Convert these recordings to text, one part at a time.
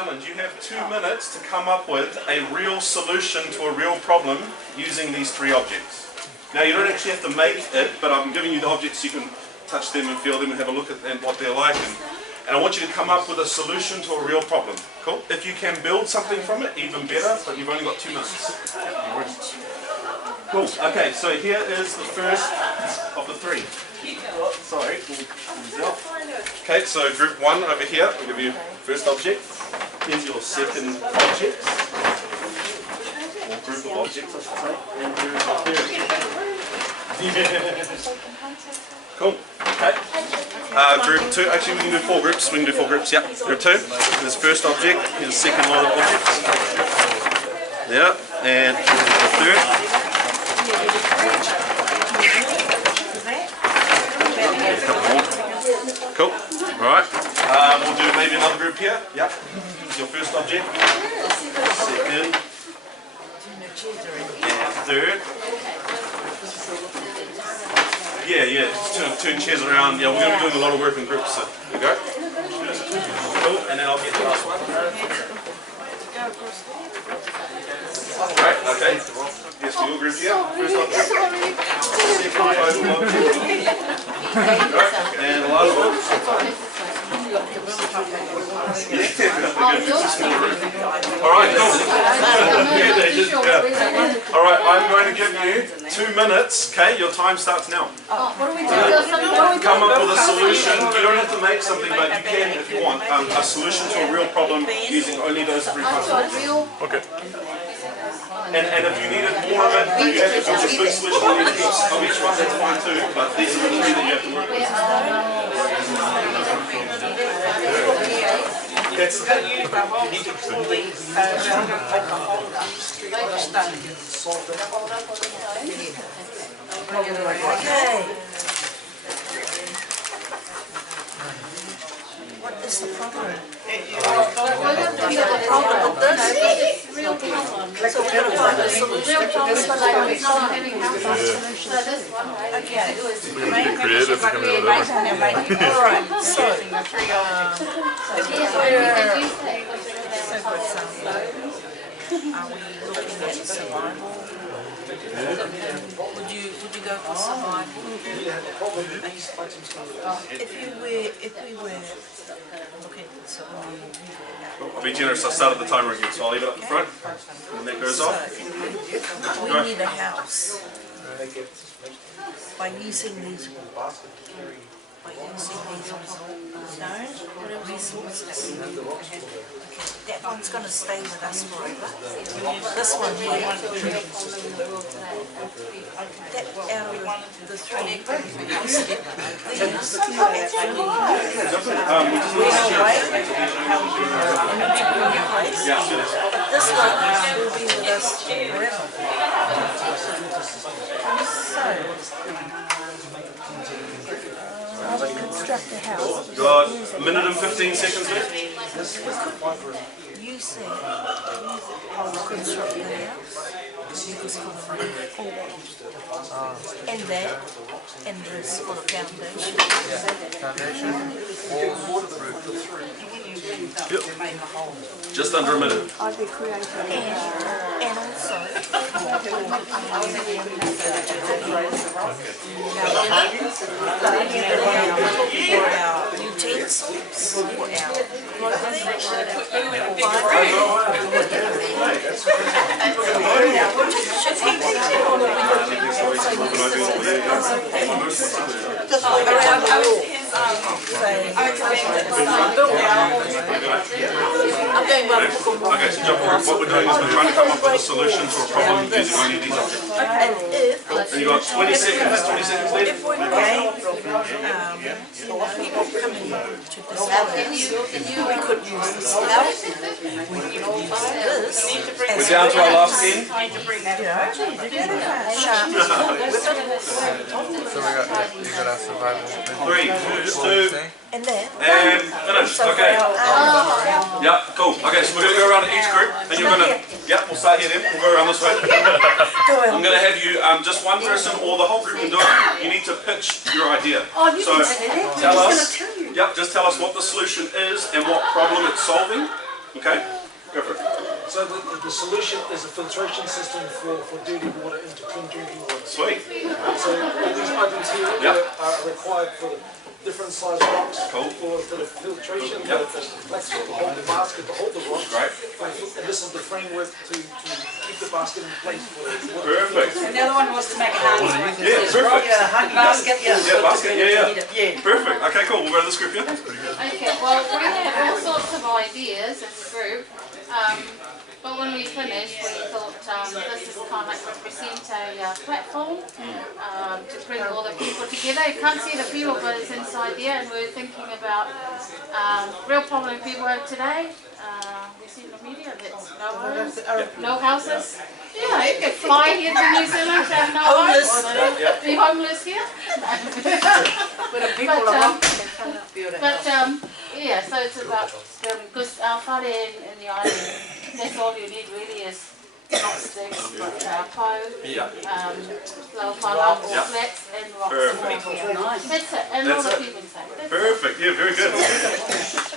Challenge. You have 2 minutes to come up with a real solution to a real problem using these 3 objects. Now you don't actually have to make it, but I'm giving you the objects so you can touch them and feel them and have a look at what they're like. And I want you to come up with a solution to a real problem. Cool? If you can build something from it, even better, but you've only got 2 minutes. Cool. Okay, so here is the first of the 3. Sorry. Okay, so group 1 over here, I'll give you first object. Here's your second object. Or group of objects, I should say. And here's the third. Cool. Okay. Group 2, actually we can do 4 groups. We can do 4 groups, yeah. Group 2, here's first object, here's the second line of objects. Yeah, and here's the third. A couple more. Cool. Alright. We'll do maybe another group here. Yeah. Here's your first object. Second. And third. Yeah, just turn chairs around. Yeah, we're going to be doing a lot of work in groups, so there we go. Cool, and then I'll get the last one. Great, okay. Yes, for your group here. First object. Second total object. Right, and the last one. Alright, cool. Alright, I'm going to give you 2 minutes, okay? Your time starts now. What do we do? Come up with a solution. You don't have to make something, but you can if you want. A solution to a real problem using only those 3 concepts. Okay. And if you needed more of it, you have to do a big solution on each piece. On each one, that's fine too, but these are the 3 that you have to work with. That's the thing. Okay. What is the problem? We have a problem with this. Real problem. So we're going to find a solution. Real problem, but like it's not having house solution. Okay. Be creative if you come in with All right. So if are we looking at survival? Would you go for survival? If we were looking at survival, I'll be generous, I'll start at the timer again, so I'll leave it up in front, and then that goes off. We need a house by using these resources. That one's going to stay with us forever. This one here, that out of the 3, this one will be with us forever. How do we construct a house? Got a minute and 15 seconds left. You said I'll construct the house because for free. And that, and this for the foundation. foundation, walls, roof. Yep. Just under a minute. I'd be creative. And also, for our utensils, for our clothing, Okay, so what we're doing is we're trying to come up with a solution to a problem using only these objects. And you've got 20 seconds, 20 seconds left. if we gave people coming to this house, we could use this house, we could use this. We're down to our last 10. Sharp. So you got our survival. 3, 2, And then, and finish. Okay. Yeah, cool. Okay, so we're going to go around each group, and you're going to, yeah, we'll start here then. We'll go around this way. I'm going to have you, just one person or the whole group can do it. You need to pitch your idea. So tell us, yep, just tell us what the solution is and what problem it's solving. Okay, go for it. So the solution is a filtration system for dirty water into clean drinking water. Sweet. So all these items here are required for different size rocks for the filtration, the flexible to hold the basket, to hold the rocks. Right. And this is the framework to keep the basket in place for the Perfect. And the other one was to make a hang. Yeah, perfect. Yeah, hang basket. Yeah, basket, yeah. Yeah. Perfect. Okay, cool. We'll go to this group here. Okay, well, we had all sorts of ideas as a group, but when we finished, we thought this is kind of like represent a platform to bring all the people together. You can't see the people, but it's inside there, and we're thinking about real problem people have today. We see in the media that's no homes, no houses. Yeah, you could fly here to New Zealand and have no homes, be homeless here. But yeah, so it's about because our whare in the island, that's all you need really is not sticks, but pau, low pala, or flats and rocks. Perfect. That's it, and all the people say. Perfect. Yeah, very good.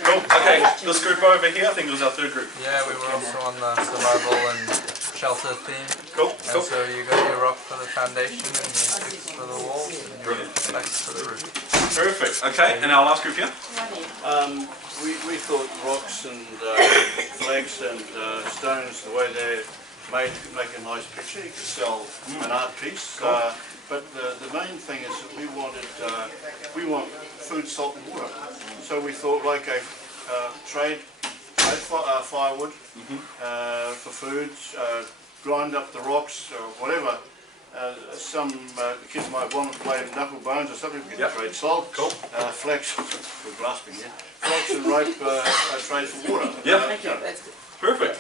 Cool. Okay, this group over here, I think it was our third group. Yeah, we were also on the survival and shelter theme. Cool. And so you got your rock for the foundation and your sticks for the walls and your flex for the roof. Perfect. Okay, and our last group here. We thought rocks and flags and stones, the way they're made, make a nice picture. You could sell an art piece. But the main thing is that we want food, salt and water. So we thought like a trade firewood for food, grind up the rocks or whatever. Some kids might want to play knuckle bones or something. We can trade salt, flax, we're grasping here. Flax and rope trade for water. Perfect.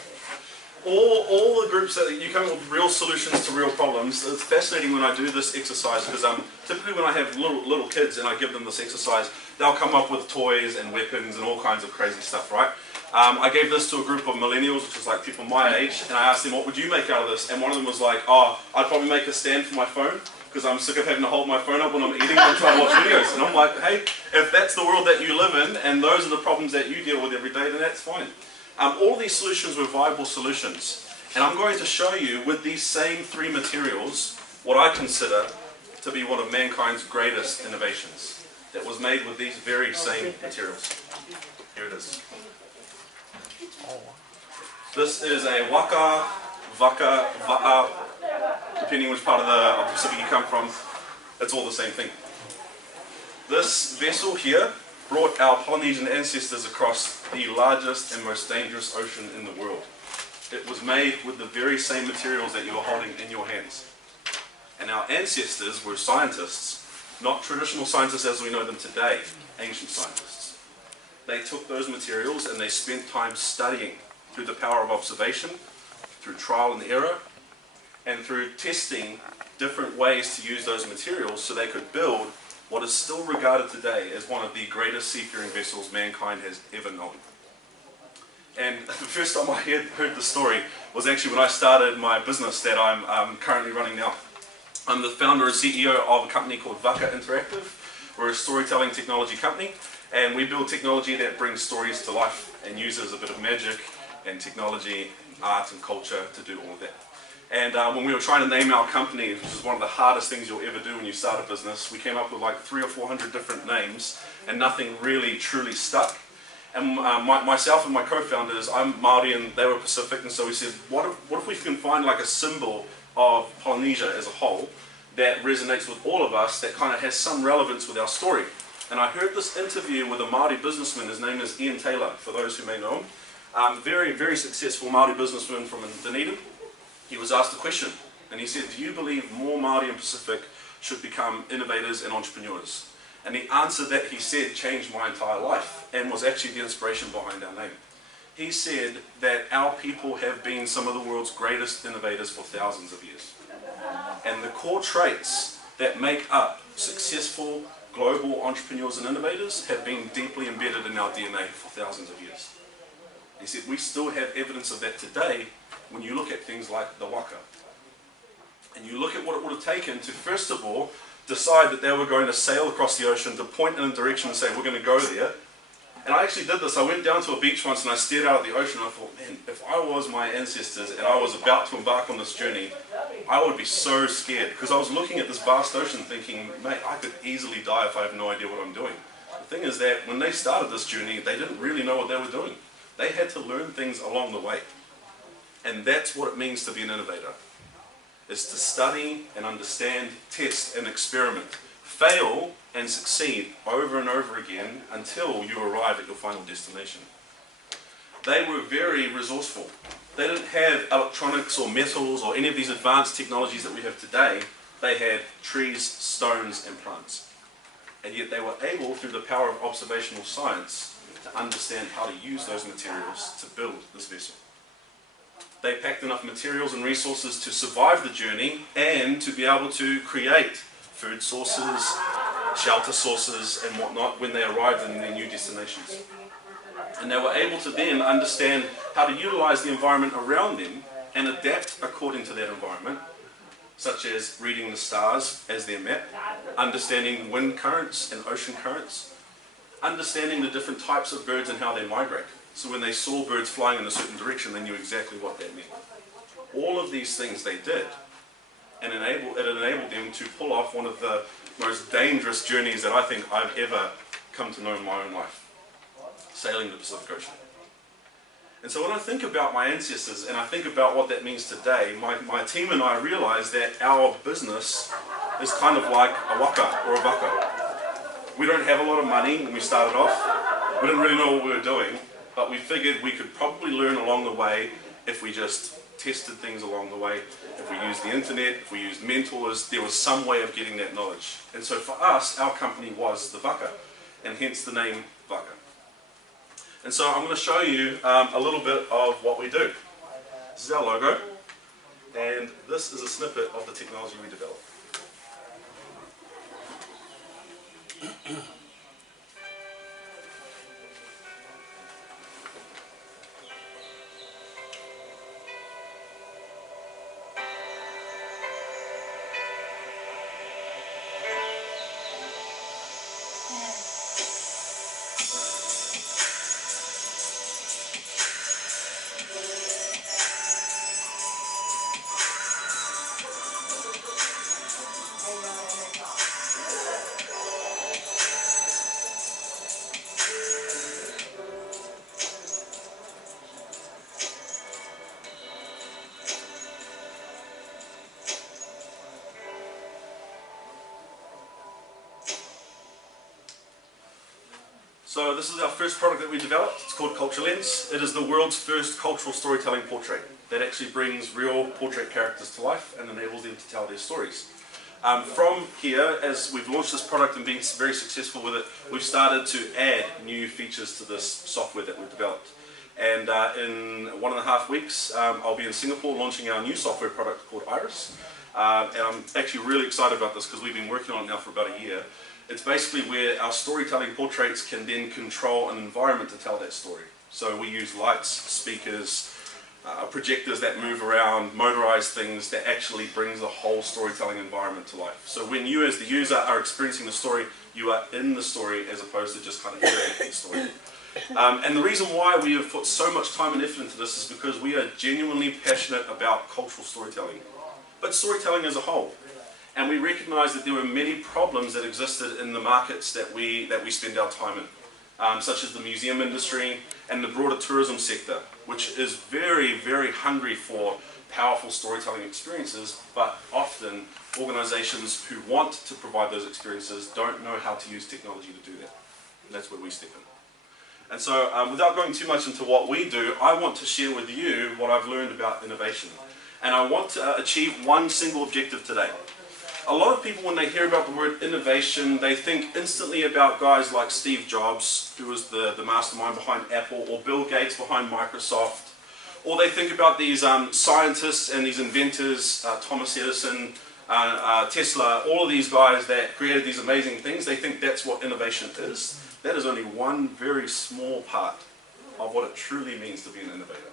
All the groups that you come up with real solutions to real problems. It's fascinating when I do this exercise because typically when I have little kids and I give them this exercise, they'll come up with toys and weapons and all kinds of crazy stuff, right? I gave this to a group of millennials, which is like people my age, and I asked them, what would you make out of this? And one of them was like, oh, I'd probably make a stand for my phone because I'm sick of having to hold my phone up when I'm eating and trying to watch videos. And I'm like, hey, if that's the world that you live in and those are the problems that you deal with every day, then that's fine. All these solutions were viable solutions. And I'm going to show you with these same three materials what I consider to be one of mankind's greatest innovations that was made with these very same materials. Here it is. This is a waka, vaka, va'a, depending which part of the Pacific you come from, it's all the same thing. This vessel here brought our Polynesian ancestors across the largest and most dangerous ocean in the world. It was made with the very same materials that you are holding in your hands. And our ancestors were scientists, not traditional scientists as we know them today, ancient scientists. They took those materials and they spent time studying through the power of observation, through trial and error, and through testing different ways to use those materials so they could build what is still regarded today as one of the greatest seafaring vessels mankind has ever known. And the first time I heard the story was actually when I started my business that I'm currently running now. I'm the founder and CEO of a company called Vaka Interactive. We're a storytelling technology company, and we build technology that brings stories to life and uses a bit of magic and technology, art and culture to do all of that. And when we were trying to name our company, which is one of the hardest things you'll ever do when you start a business, we came up with like 300 or 400 different names, and nothing really truly stuck. And myself and my co-founders, I'm Māori and they were Pacific, and so we said, what if we can find like a symbol of Polynesia as a whole that resonates with all of us, that kind of has some relevance with our story. And I heard this interview with a Māori businessman, his name is Ian Taylor, for those who may know him. Very, very successful Māori businessman from Dunedin. He was asked a question, and he said, do you believe more Māori and Pacific should become innovators and entrepreneurs? And the answer that he said changed my entire life and was actually the inspiration behind our name. He said that our people have been some of the world's greatest innovators for thousands of years. And the core traits that make up successful global entrepreneurs and innovators have been deeply embedded in our DNA for thousands of years. He said we still have evidence of that today when you look at things like the waka. And you look at what it would have taken to, first of all, decide that they were going to sail across the ocean to point in a direction and say, we're going to go there, And I actually did this. I went down to a beach once and I stared out at the ocean and I thought, man, if I was my ancestors and I was about to embark on this journey, I would be so scared, because I was looking at this vast ocean thinking, mate, I could easily die if I have no idea what I'm doing. The thing is that when they started this journey, they didn't really know what they were doing. They had to learn things along the way. And that's what it means to be an innovator. Is to study and understand, test and experiment, fail and succeed over and over again until you arrive at your final destination. They were very resourceful. They didn't have electronics or metals or any of these advanced technologies that we have today. They had trees, stones and plants. And yet they were able, through the power of observational science, to understand how to use those materials to build this vessel. They packed enough materials and resources to survive the journey and to be able to create food sources, shelter sources and whatnot when they arrived in their new destinations. And they were able to then understand how to utilize the environment around them and adapt according to that environment, such as reading the stars as their map, understanding wind currents and ocean currents, understanding the different types of birds and how they migrate. So when they saw birds flying in a certain direction, they knew exactly what that meant. All of these things they did, and it enabled them to pull off one of the most dangerous journeys that I think I've ever come to know in my own life, sailing the Pacific Ocean. And so when I think about my ancestors and I think about what that means today, my team and I realize that our business is kind of like a waka or a baka. We don't have a lot of money when we started off. We didn't really know what we were doing, but we figured we could probably learn along the way if we just tested things along the way. If we used the internet, if we used mentors, there was some way of getting that knowledge. And so for us, our company was the Vaka, and hence the name Vaka. And so I'm going to show you a little bit of what we do. This is our logo, and this is a snippet of the technology we developed. So this is our first product that we developed. It's called Culture Lens. It is the world's first cultural storytelling portrait that actually brings real portrait characters to life and enables them to tell their stories. From here, as we've launched this product and been very successful with it, we've started to add new features to this software that we've developed. And in 1.5 weeks, I'll be in Singapore launching our new software product called Iris. And I'm actually really excited about this because we've been working on it now for about a year. It's basically where our storytelling portraits can then control an environment to tell that story. So we use lights, speakers, projectors that move around, motorized things that actually brings the whole storytelling environment to life. So when you as the user are experiencing the story, you are in the story as opposed to just kind of hearing the story. And the reason why we have put so much time and effort into this is because we are genuinely passionate about cultural storytelling, but storytelling as a whole. And we recognize that there were many problems that existed in the markets that we spend our time in, such as the museum industry and the broader tourism sector, which is very, very hungry for powerful storytelling experiences, but often organizations who want to provide those experiences don't know how to use technology to do that. And that's where we step in. And so without going too much into what we do, I want to share with you what I've learned about innovation. And I want to achieve one single objective today. A lot of people, when they hear about the word innovation, they think instantly about guys like Steve Jobs, who was the mastermind behind Apple, or Bill Gates behind Microsoft. Or they think about these scientists and these inventors, Thomas Edison, Tesla, all of these guys that created these amazing things. They think that's what innovation is. That is only one very small part of what it truly means to be an innovator.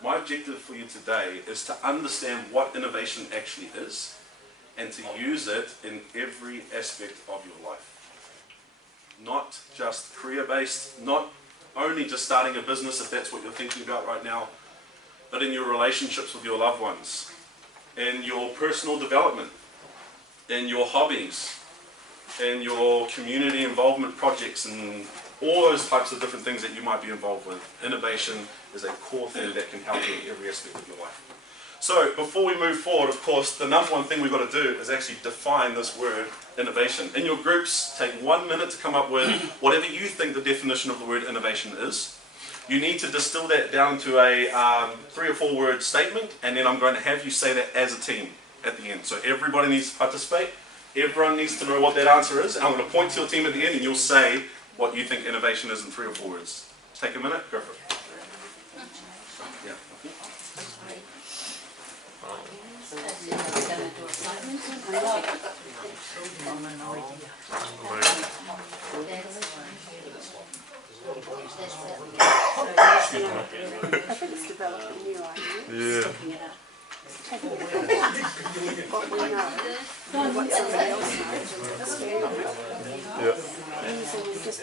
My objective for you today is to understand what innovation actually is, and to use it in every aspect of your life. not just career-based, not only just starting a business if that's what you're thinking about right now, but in your relationships with your loved ones, in your personal development, in your hobbies, in your community involvement projects, and all those types of different things that you might be involved with. Innovation is a core thing that can help you in every aspect of your life. So before we move forward, of course, the number one thing we've got to do is actually define this word innovation. In your groups, take 1 minute to come up with whatever you think the definition of the word innovation is. You need to distill that down to a 3 or 4 word statement, and then I'm going to have you say that as a team at the end. So everybody needs to participate. Everyone needs to know what that answer is, and I'm going to point to your team at the end, and you'll say what you think innovation is in 3 or 4 words. Take a minute, go for it. Yeah. I think it's developing new ideas. Yeah. What we know, what somebody else knows, Yeah. using just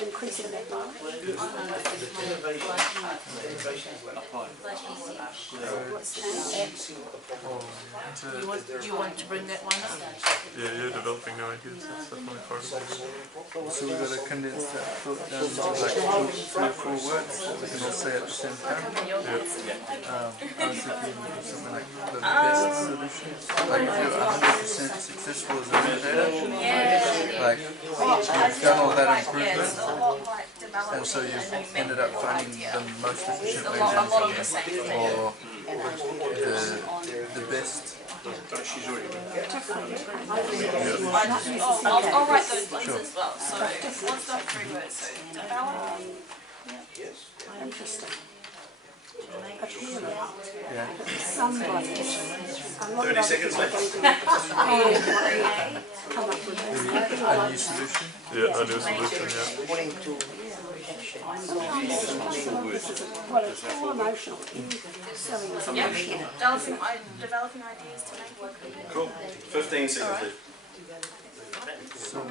increasing that knowledge. What's changed? Do you want to bring that one up? Yeah, developing new ideas. That's definitely part of it. So we've got to condense that thought down to like 3 or 4 words that we can all say at the same time. I was thinking something like the best solution. Like if you're 100% successful as an innovator, like you've done all that improvement, and so you've ended up finding the most efficient way of doing something, or the best. I'll write those ones as well. So what's the 3 words? So develop. Interesting. Appealing. Yeah. Somebody. 30 seconds left. Come up with A new solution. Yeah, a new solution, yeah. well, it's all emotional. Selling is emotional. Developing ideas to make it. Cool. 15 seconds left. So a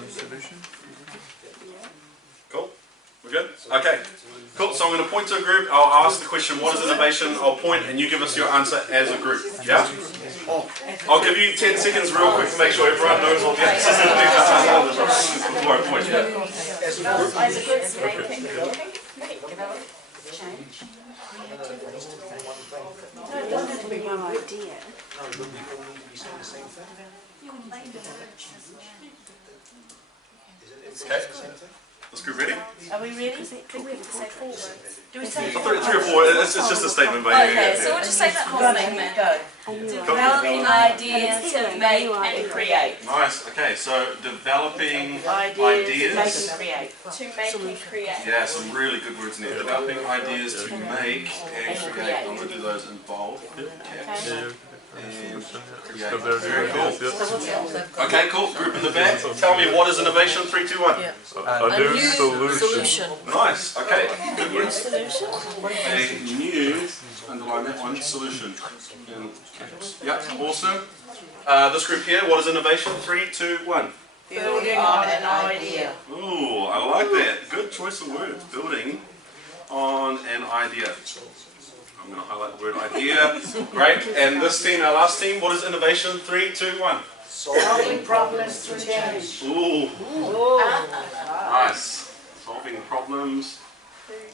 new solution. Cool? We're good? Okay. Cool. So I'm going to point to a group. I'll ask the question, what is innovation? I'll point and you give us your answer as a group. Yeah? I'll give you 10 seconds real quick to make sure everyone knows what the answer is before I point. No, it doesn't have to be one idea. Okay. This group ready? Are we ready? I think we have to say 4 words. Do we say 3 or 4. It's just a statement by you. Okay, so we'll just say that whole statement. Go. Developing ideas to make and create. Nice. Okay, so developing Ideas ideas. to make and create. Yeah, some really good words in there. Developing ideas to make and create. I'm going to do those involved. Yeah. And create. So they're Very cool. yeah. Okay, cool. Group in the back. Tell me what is innovation? 3, 2, 1. A new solution. Nice. Okay. Good words. A new, underline that one, solution. Yeah, awesome. This group here, what is innovation? 3, 2, 1. Building on an idea. Ooh, I like that. Good choice of words. Building on an idea. I'm going to highlight the word idea. Great. And this team, our last team, what is innovation? 3, 2, 1. Solving problems through change. Ooh. Nice. Solving problems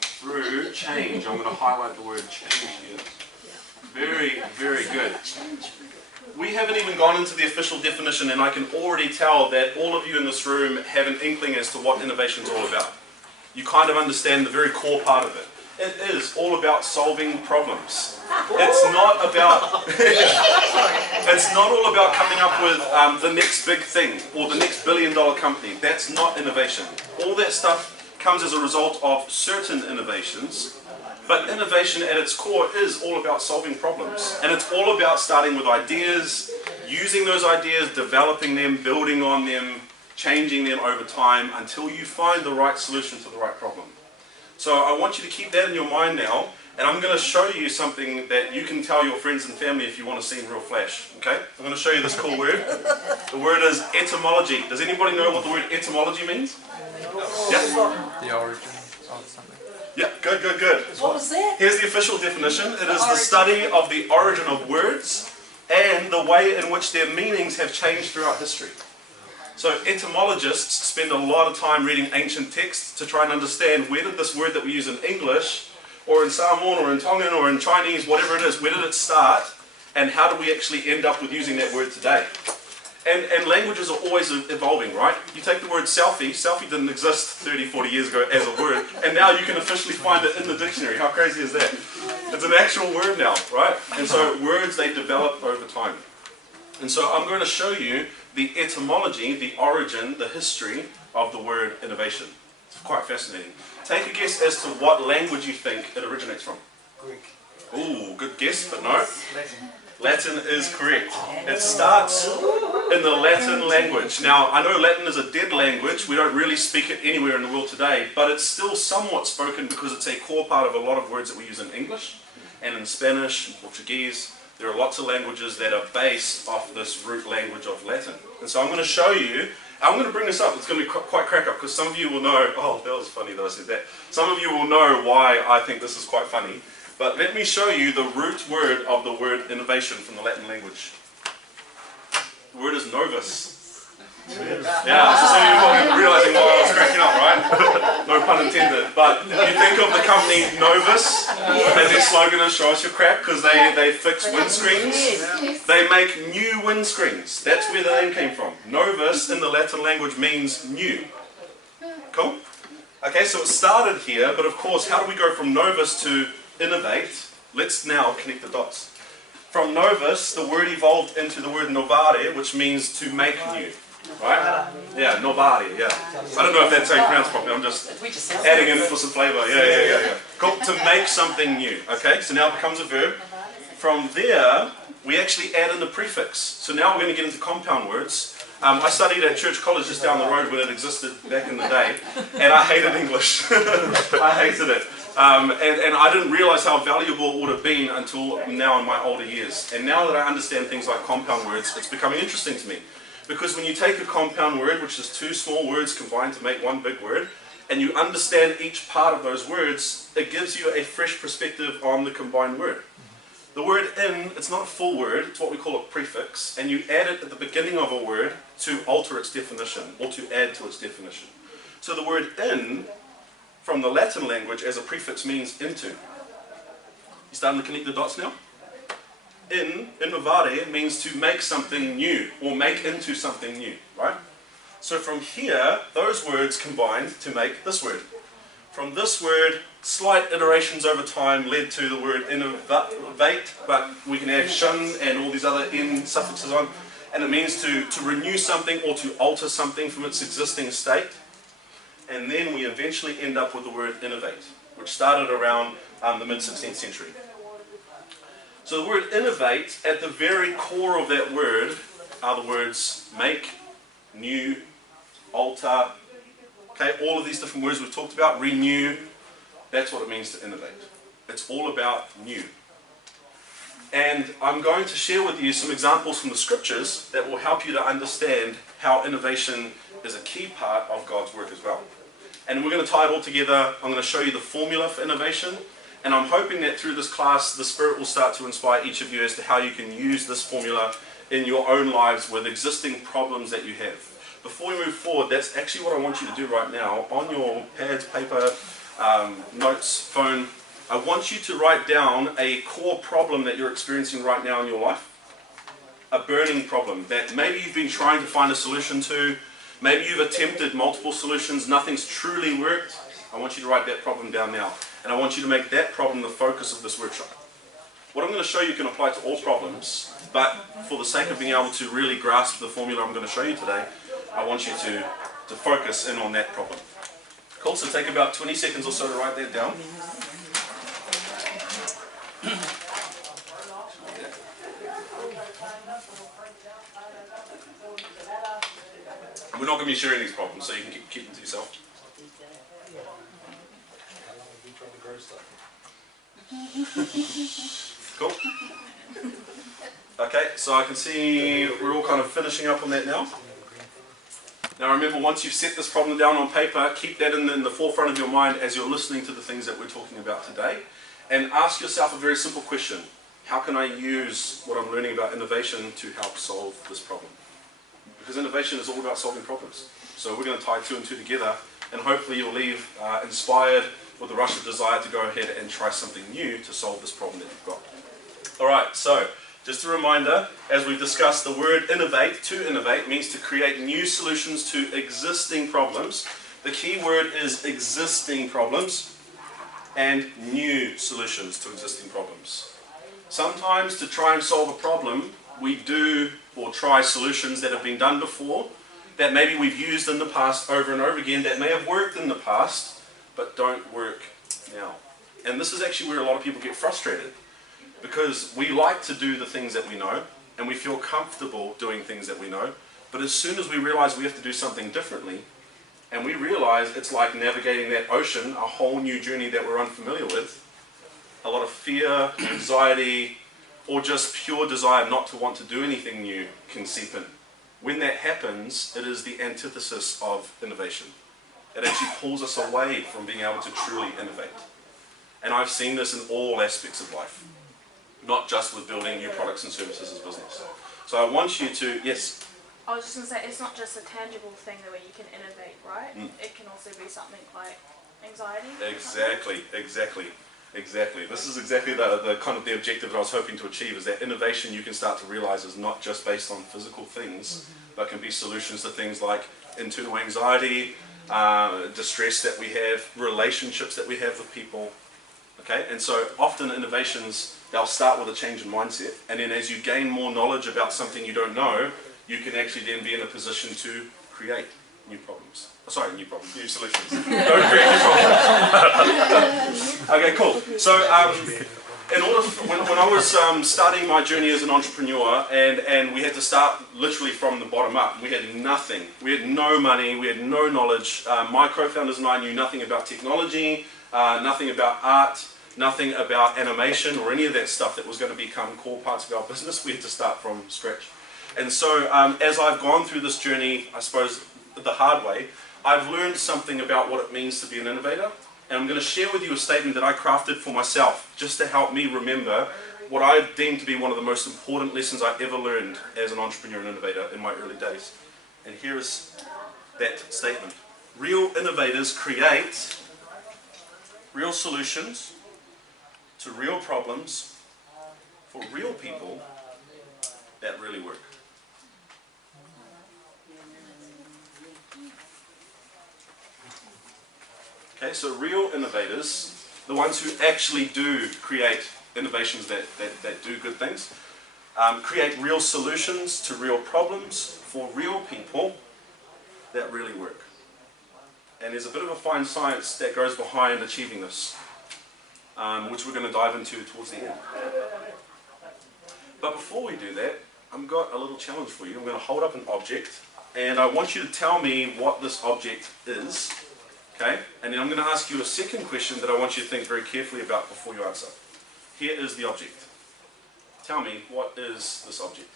through change. I'm going to highlight the word change here. Very, very good. We haven't even gone into the official definition, and I can already tell that all of you in this room have an inkling as to what innovation is all about. You kind of understand the very core part of it. It is all about solving problems. It's not about it's not all about coming up with the next big thing or the next billion-dollar company. That's not innovation. All that stuff comes as a result of certain innovations, but innovation at its core is all about solving problems. And it's all about starting with ideas, using those ideas, developing them, building on them, changing them over time until you find the right solution to the right problem. So I want you to keep that in your mind now, And I'm going to show you something that you can tell your friends and family if you want to see in real flash. Okay? I'm going to show you this cool word. The word is etymology. Does anybody know what the word etymology means? Yeah? The origin of something. Yeah, good, good, good. What was that? Here's the official definition. It is the study of the origin of words and the way in which their meanings have changed throughout history. So etymologists spend a lot of time reading ancient texts to try and understand where did this word that we use in English or in Samoan or in Tongan or in Chinese, whatever it is, where did it start and how do we actually end up with using that word today? And languages are always evolving, right? You take the word selfie didn't exist 30, 40 years ago as a word, and now you can officially find it in the dictionary. How crazy is that? It's an actual word now, right? And so words, they develop over time. And so I'm going to show you the etymology, the origin, the history of the word innovation. It's quite fascinating. Take a guess as to what language you think it originates from. Greek. Ooh, good guess, but no. Latin is correct. It starts in the Latin language. Now, I know Latin is a dead language. We don't really speak it anywhere in the world today, but it's still somewhat spoken because it's a core part of a lot of words that we use in English and in Spanish and Portuguese. There are lots of languages that are based off this root language of Latin. And so I'm going to show you, I'm going to bring this up, it's going to be quite crack up because some of you will know, oh, that was funny that I said that. Some of you will know why I think this is quite funny. But let me show you the root word of the word innovation from the Latin language. The word is novus. Yeah, so some of you are probably realizing why I was cracking up, right? No pun intended. But you think of the company Novus, and their slogan is show us your crap, because they fix windscreens. They make new windscreens. That's where the name came from. Novus in the Latin language means new. Cool? Okay, so it started here, but of course, how do we go from novus to innovate? Let's now connect the dots. From novus, the word evolved into the word novare, which means to make new. Right? Yeah, novare, yeah. I don't know if that's how you pronounce it properly, I'm just adding in for some flavour. Yeah. Cool, to make something new. Okay, so now it becomes a verb. From there, we actually add in the prefix. So now we're going to get into compound words. I studied at Church College just down the road when it existed back in the day, and I hated English. I hated it. And I didn't realise how valuable it would have been until now in my older years. And now that I understand things like compound words, it's becoming interesting to me. Because when you take a compound word, which is two small words combined to make one big word, and you understand each part of those words, it gives you a fresh perspective on the combined word. The word in, it's not a full word, it's what we call a prefix, and you add it at the beginning of a word to alter its definition, or to add to its definition. So the word in, from the Latin language, as a prefix means into. You starting to connect the dots now? Innovare means to make something new, or make into something new, right? So from here, those words combined to make this word. From this word, slight iterations over time led to the word innovate, but we can add shun and all these other in suffixes on, and it means to renew something or to alter something from its existing state. And then we eventually end up with the word innovate, which started around the mid-16th century. So the word innovate, at the very core of that word are the words make, new, alter, okay, all of these different words we've talked about, renew, that's what it means to innovate. It's all about new. And I'm going to share with you some examples from the scriptures that will help you to understand how innovation is a key part of God's work as well. And we're going to tie it all together. I'm going to show you the formula for innovation. And I'm hoping that through this class, the Spirit will start to inspire each of you as to how you can use this formula in your own lives with existing problems that you have. Before we move forward, that's actually what I want you to do right now. On your pads, paper, notes, phone, I want you to write down a core problem that you're experiencing right now in your life. A burning problem that maybe you've been trying to find a solution to. Maybe you've attempted multiple solutions, nothing's truly worked. I want you to write that problem down now. And I want you to make that problem the focus of this workshop. What I'm going to show you can apply to all problems, but for the sake of being able to really grasp the formula I'm going to show you today, I want you to focus in on that problem. Cool, so take about 20 seconds or so to write that down. We're not going to be sharing these problems, so you can keep them to yourself. Cool. Okay, so I can see we're all kind of finishing up on that now. Now remember, once you've set this problem down on paper, keep that in the forefront of your mind as you're listening to the things that we're talking about today. And ask yourself a very simple question. How can I use what I'm learning about innovation to help solve this problem? Because innovation is all about solving problems. So we're going to tie two and two together, and hopefully you'll leave inspired with a rush of desire to go ahead and try something new to solve this problem that you've got. Alright, so just a reminder, as we've discussed, the word innovate, to innovate, means to create new solutions to existing problems. The key word is existing problems and new solutions to existing problems. Sometimes to try and solve a problem, we do or try solutions that have been done before, that maybe we've used in the past over and over again, that may have worked in the past, but don't work now. And this is actually where a lot of people get frustrated, because we like to do the things that we know, and we feel comfortable doing things that we know, but as soon as we realize we have to do something differently, and we realize it's like navigating that ocean, a whole new journey that we're unfamiliar with, a lot of fear, anxiety, or just pure desire not to want to do anything new can seep in. When that happens, it is the antithesis of innovation. It actually pulls us away from being able to truly innovate. And I've seen this in all aspects of life, not just with building new products and services as business. So I want you to, yes? I was just going to say, it's not just a tangible thing the way you can innovate, right? It can also be something like anxiety. Exactly. This is exactly the kind of the objective that I was hoping to achieve, is that innovation you can start to realize is not just based on physical things, but can be solutions to things like internal anxiety, distress that we have, relationships that we have with people. Okay, and so often innovations, they'll start with a change in mindset, and then as you gain more knowledge about something you don't know, you can actually then be in a position to create new problems. Sorry, new problems, new solutions. Don't create new problems. Okay, cool. So, in order when I was starting my journey as an entrepreneur, and we had to start literally from the bottom up, we had nothing. We had no money, we had no knowledge. My co-founders and I knew nothing about technology, nothing about art, nothing about animation or any of that stuff that was going to become core parts of our business. We had to start from scratch. And so as I've gone through this journey, I suppose the hard way, I've learned something about what it means to be an innovator. And I'm going to share with you a statement that I crafted for myself, just to help me remember what I deem to be one of the most important lessons I ever learned as an entrepreneur and innovator in my early days. And here is that statement. Real innovators create real solutions to real problems for real people that really work. Okay, so real innovators, the ones who actually do create innovations that do good things, create real solutions to real problems for real people that really work. And there's a bit of a fine science that goes behind achieving this, which we're going to dive into towards the end. But before we do that, I've got a little challenge for you. I'm going to hold up an object, and I want you to tell me what this object is. Okay? And then I'm going to ask you a second question that I want you to think very carefully about before you answer. Here is the object. Tell me, what is this object?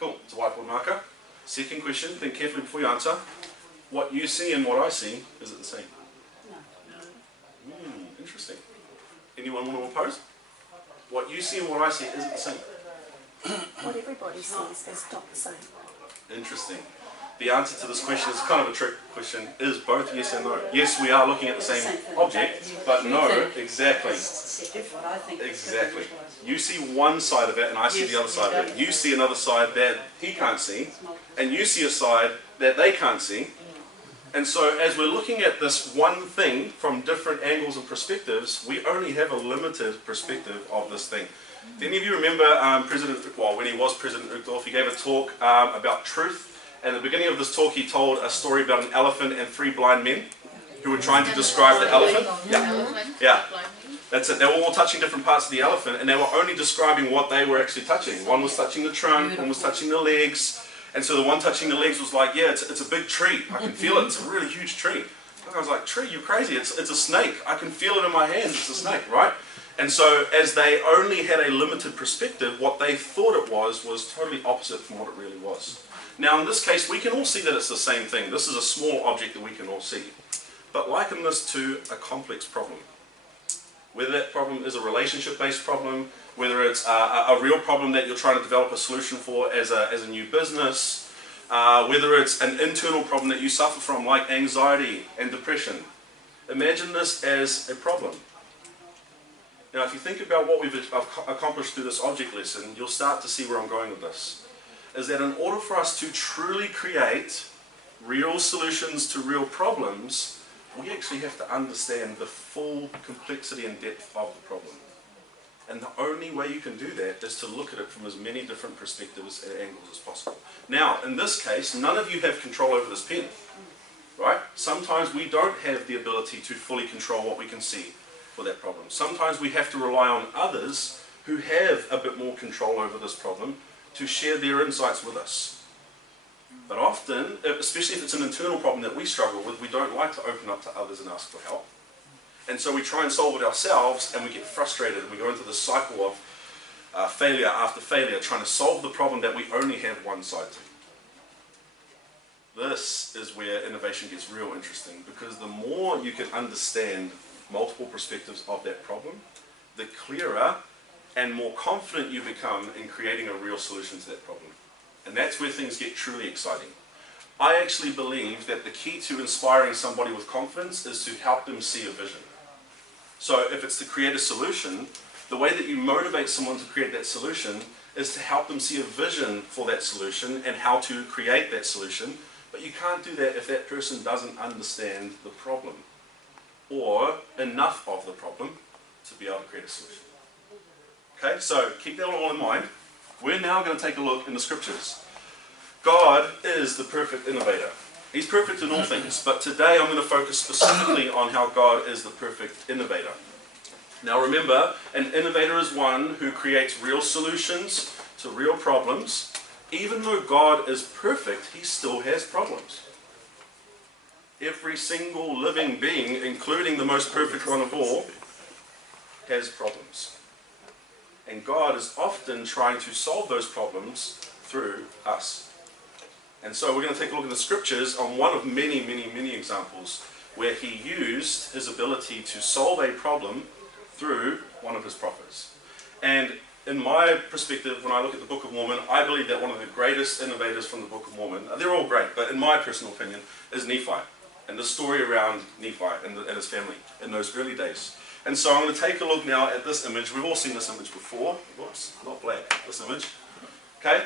Cool, it's a whiteboard marker. Second question, think carefully before you answer. What you see and what I see, is it the same? No. Interesting. Anyone want to oppose? What you see and what I see, is it the same? What everybody sees is not the same. Interesting. The answer to this question is kind of a trick question, is both yes and no. Yes, we are looking at the same object, but no, exactly. Exactly. You see one side of it and I see the other side of it. You see another side that he can't see, and you see a side that they can't see. And so as we're looking at this one thing from different angles and perspectives, we only have a limited perspective of this thing. Do any of you remember when he was President Uchtdorf, he gave a talk about truth. And at the beginning of this talk, he told a story about an elephant and 3 blind men who were trying to describe the elephant. Yeah, that's it. They were all touching different parts of the elephant, and they were only describing what they were actually touching. One was touching the trunk, one was touching the legs. And so the one touching the legs was like, yeah, it's a big tree. I can feel it. It's a really huge tree. I was like, tree, you're crazy, it's a snake. I can feel it in my hands, it's a snake, right? And so as they only had a limited perspective, what they thought it was totally opposite from what it really was. Now in this case, we can all see that it's the same thing. This is a small object that we can all see. But liken this to a complex problem. Whether that problem is a relationship-based problem, whether it's a real problem that you're trying to develop a solution for as a new business, whether it's an internal problem that you suffer from like anxiety and depression. Imagine this as a problem. Now if you think about what we've accomplished through this object lesson, you'll start to see where I'm going with this. Is that in order for us to truly create real solutions to real problems, we actually have to understand the full complexity and depth of the problem. And the only way you can do that is to look at it from as many different perspectives and angles as possible. Now, in this case, none of you have control over this pen, right? Sometimes we don't have the ability to fully control what we can see for that problem. Sometimes we have to rely on others who have a bit more control over this problem to share their insights with us. But often, especially if it's an internal problem that we struggle with, we don't like to open up to others and ask for help. And so we try and solve it ourselves, and we get frustrated, and we go into this cycle of failure after failure, trying to solve the problem that we only have one side to. This is where innovation gets real interesting, because the more you can understand multiple perspectives of that problem, the clearer and more confident you become in creating a real solution to that problem. And that's where things get truly exciting. I actually believe that the key to inspiring somebody with confidence is to help them see a vision. So if it's to create a solution, the way that you motivate someone to create that solution is to help them see a vision for that solution and how to create that solution. But you can't do that if that person doesn't understand the problem or enough of the problem to be able to create a solution. Okay, so keep that all in mind. We're now going to take a look in the scriptures. God is the perfect innovator. He's perfect in all things, but today I'm going to focus specifically on how God is the perfect innovator. Now remember, an innovator is one who creates real solutions to real problems. Even though God is perfect, he still has problems. Every single living being, including the most perfect one of all, has problems. And God is often trying to solve those problems through us. And so we're going to take a look at the scriptures on one of many, many, many examples where he used his ability to solve a problem through one of his prophets. And in my perspective, when I look at the Book of Mormon, I believe that one of the greatest innovators from the Book of Mormon, they're all great, but in my personal opinion, is Nephi. And the story around Nephi and his family in those early days. And so I'm going to take a look now at this image. We've all seen this image before. Whoops, not black, this image. Okay,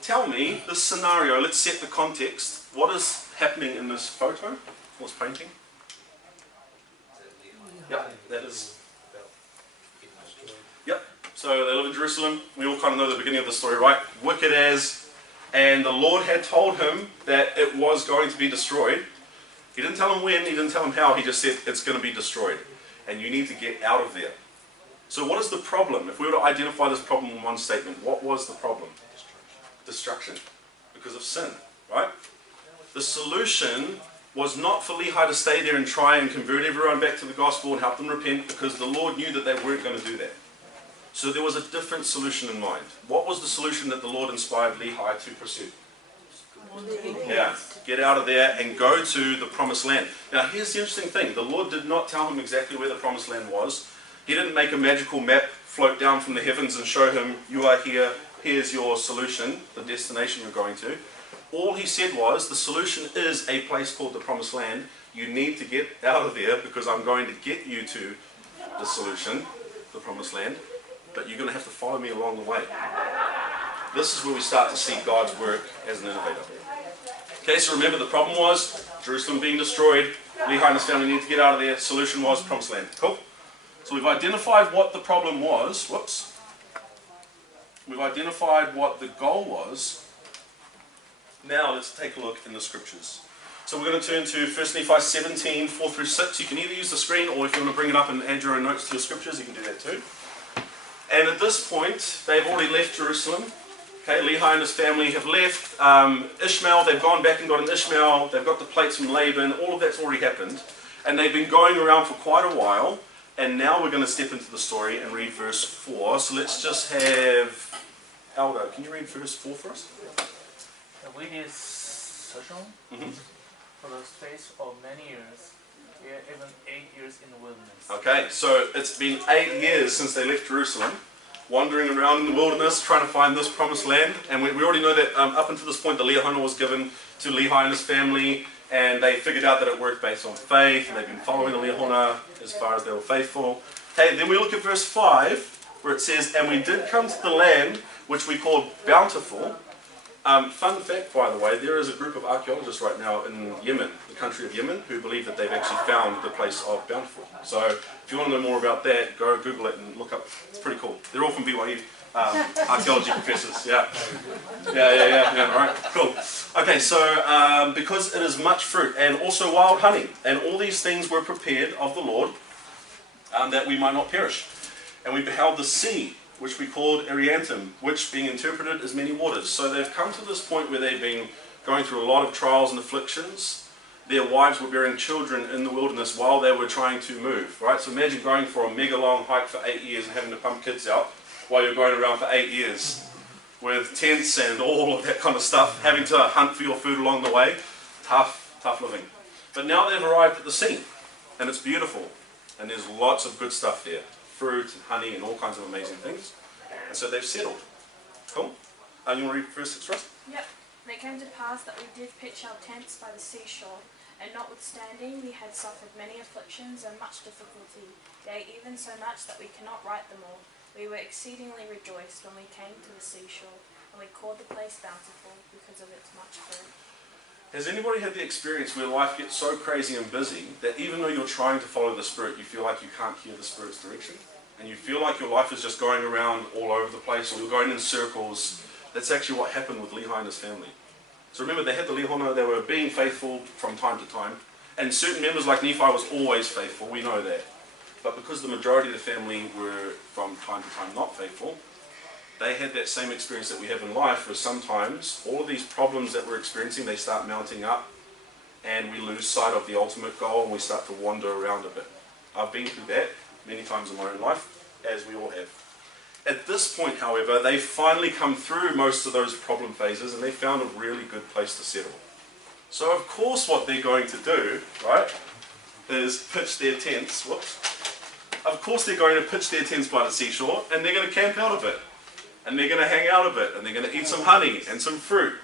tell me this scenario, let's set the context. What is happening in this photo? What's painting? Yep, that is. Yep, so they live in Jerusalem. We all kind of know the beginning of the story, right? Wicked as, and the Lord had told him that it was going to be destroyed. He didn't tell him when, he didn't tell him how, he just said it's going to be destroyed. And you need to get out of there. So what is the problem? If we were to identify this problem in one statement, what was the problem? Destruction. Because of sin, right? The solution was not for Lehi to stay there and try and convert everyone back to the gospel and help them repent, because the Lord knew that they weren't going to do that. So there was a different solution in mind. What was the solution that the Lord inspired Lehi to pursue? Yeah, get out of there and go to the promised land. Now here's the interesting thing. The Lord did not tell him exactly where the promised land was. He didn't make a magical map float down from the heavens and show him, you are here, here's your solution, the destination you're going to. All he said was, the solution is a place called the promised land. You need to get out of there because I'm going to get you to the solution, the promised land, but you're going to have to follow me along the way. This is where we start to see God's work as an innovator. Okay, so remember the problem was Jerusalem being destroyed. Lehi and his family need to get out of there. Solution was promised land. Cool. So we've identified what the problem was. Whoops. We've identified what the goal was. Now let's take a look in the scriptures. So we're going to turn to 1 Nephi 17, 4 through 6. You can either use the screen, or if you want to bring it up and add your own notes to your scriptures, you can do that too. And at this point, they've already left Jerusalem. Okay, Lehi and his family have left. Ishmael, they've gone back and got an Ishmael. They've got the plates from Laban. All of that's already happened. And they've been going around for quite a while, and now we're going to step into the story and read verse 4. So let's just have Aldo, can you read verse 4 for us? We did sojourn for the space of many years, even 8 years in the wilderness. Okay, so it's been 8 years since they left Jerusalem, wandering around in the wilderness, trying to find this promised land. And we already know that up until this point, the Leahona was given to Lehi and his family, and they figured out that it worked based on faith, and they've been following the Leahona as far as they were faithful. Okay, then we look at verse 5, where it says, and we did come to the land which we called Bountiful. Fun fact, by the way, there is a group of archaeologists right now in Yemen, the country of Yemen, who believe that they've actually found the place of Bountiful. So if you want to know more about that, go Google it and look up. It's pretty cool. They're all from BYU, archaeology professors. Yeah. All right, cool. Okay, so because it is much fruit and also wild honey, and all these things were prepared of the Lord, that we might not perish. And we beheld the sea, which we called Ariantum, which being interpreted as many waters. So they've come to this point where they've been going through a lot of trials and afflictions. Their wives were bearing children in the wilderness while they were trying to move, right? So imagine going for a mega long hike for 8 years and having to pump kids out while you're going around for 8 years with tents and all of that kind of stuff, having to hunt for your food along the way. Tough living. But now they've arrived at the sea, and it's beautiful, and there's lots of good stuff there. Fruit and honey and all kinds of amazing things. And so they've settled. Cool? You want to read verse 6 for us? Yep. And it came to pass that we did pitch our tents by the seashore, and notwithstanding we had suffered many afflictions and much difficulty, yea, even so much that we cannot write them all. We were exceedingly rejoiced when we came to the seashore, and we called the place Bountiful because of its much fruit. Has anybody had the experience where life gets so crazy and busy that even though you're trying to follow the Spirit, you feel like you can't hear the Spirit's direction? And you feel like your life is just going around all over the place, or you're going in circles? That's actually what happened with Lehi and his family. So remember, they had the Leahona, they were being faithful from time to time, and certain members like Nephi was always faithful, we know that. But because the majority of the family were from time to time not faithful, they had that same experience that we have in life, where sometimes all of these problems that we're experiencing, they start mounting up, and we lose sight of the ultimate goal, and we start to wander around a bit. I've been through that many times in my own life, as we all have. At this point, however, they finally come through most of those problem phases, and they found a really good place to settle. So of course what they're going to do, right, is pitch their tents, Of course they're going to pitch their tents by the seashore, and they're going to camp out a bit. And they're going to hang out a bit, and they're going to eat some honey and some fruit,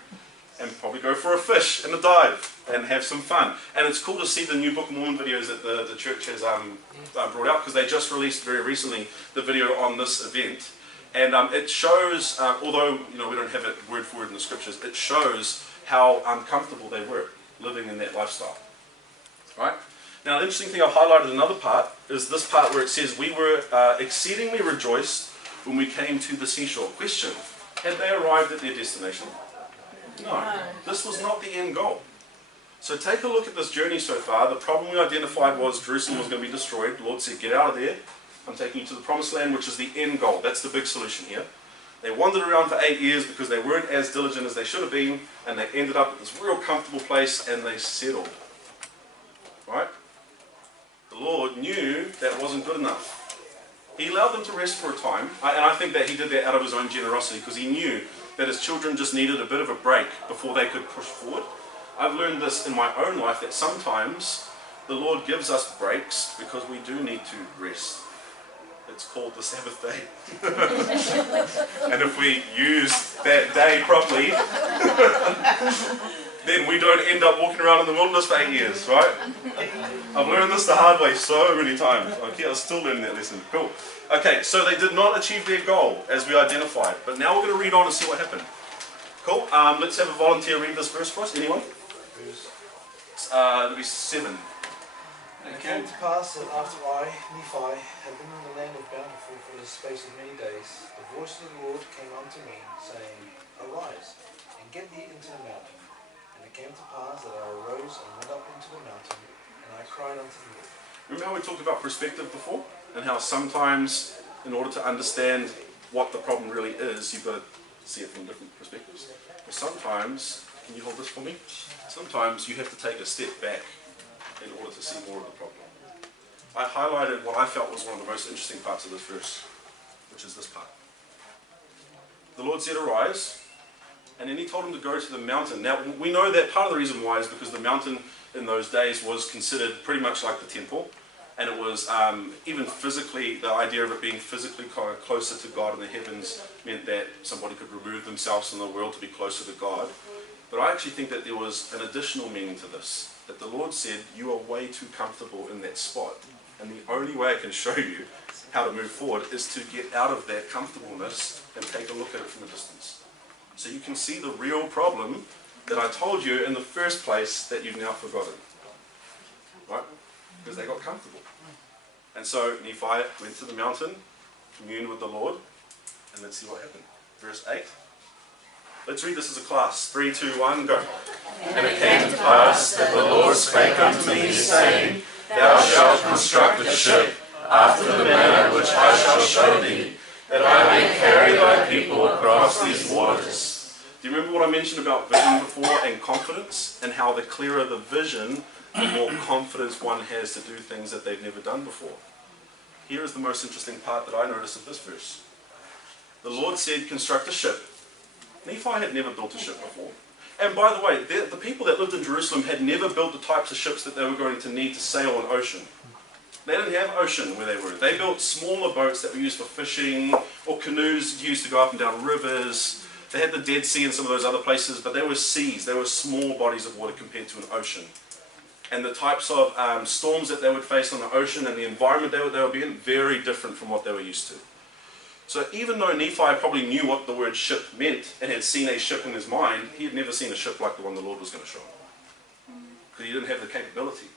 and probably go for a fish and a dive, and have some fun. And it's cool to see the new Book of Mormon videos that the church has brought out, because they just released very recently the video on this event. And it shows, although we don't have it word for word in the scriptures, it shows how uncomfortable they were living in that lifestyle. Right? Now, the interesting thing I've highlighted another part is this part where it says, we were exceedingly rejoiced when we came to the seashore. Question, had they arrived at their destination? No. This was not the end goal. So take a look at this journey so far. The problem we identified was Jerusalem was going to be destroyed. The Lord said, get out of there. I'm taking you to the promised land, which is the end goal. That's the big solution here. They wandered around for 8 years because they weren't as diligent as they should have been, and they ended up at this real comfortable place, and they settled. Right? The Lord knew that wasn't good enough. He allowed them to rest for a time, and I think that he did that out of his own generosity, because he knew that his children just needed a bit of a break before they could push forward. I've learned this in my own life, that sometimes the Lord gives us breaks because we do need to rest. It's called the Sabbath day. And if we use that day properly, then we don't end up walking around in the wilderness for 8 years, right? I've learned this the hard way so many times. Okay, I'm still learning that lesson. Cool. Okay, so they did not achieve their goal, as we identified. But now we're going to read on and see what happened. Cool. Let's have a volunteer read this verse for us. Anyone? It'll be 7. And it came to pass that after I, Nephi, had been in the land of Bountiful for the space of many days, the voice of the Lord came unto me, saying, Arise, and get thee into the mountain. And it came to pass that I arose and went up into the mountain, and I cried unto the Lord. Remember how we talked about perspective before? And how sometimes, in order to understand what the problem really is, you've got to see it from different perspectives. Or sometimes, can you hold this for me? Sometimes you have to take a step back in order to see more of the problem. I highlighted what I felt was one of the most interesting parts of this verse, which is this part. The Lord said, arise, and then he told him to go to the mountain. Now, we know that part of the reason why is because the mountain in those days was considered pretty much like the temple, and it was even physically, the idea of it being physically kind of closer to God in the heavens meant that somebody could remove themselves from the world to be closer to God. But I actually think that there was an additional meaning to this, that the Lord said, you are way too comfortable in that spot, and the only way I can show you how to move forward is to get out of that comfortableness and take a look at it from a distance. So you can see the real problem that I told you in the first place that you've now forgotten. Right? Because they got comfortable. And so Nephi went to the mountain, communed with the Lord, and let's see what happened. Verse 8. Let's read this as a class. 3, 2, 1, go. And it came to pass that the Lord spake unto me, saying, Thou shalt construct a ship after the manner which I shall show thee, that I may carry thy people across these waters. Do you remember what I mentioned about vision before and confidence? And how the clearer the vision, the more confidence one has to do things that they've never done before. Here is the most interesting part that I noticed of this verse. The Lord said, construct a ship. Nephi had never built a ship before. And by the way, the people that lived in Jerusalem had never built the types of ships that they were going to need to sail an ocean. They didn't have ocean where they were. They built smaller boats that were used for fishing, or canoes used to go up and down rivers. They had the Dead Sea and some of those other places, but they were seas. They were small bodies of water compared to an ocean. And the types of storms that they would face on the ocean and the environment they would be in, very different from what they were used to. So even though Nephi probably knew what the word ship meant and had seen a ship in his mind, he had never seen a ship like the one the Lord was going to show him. Because he didn't have the capability.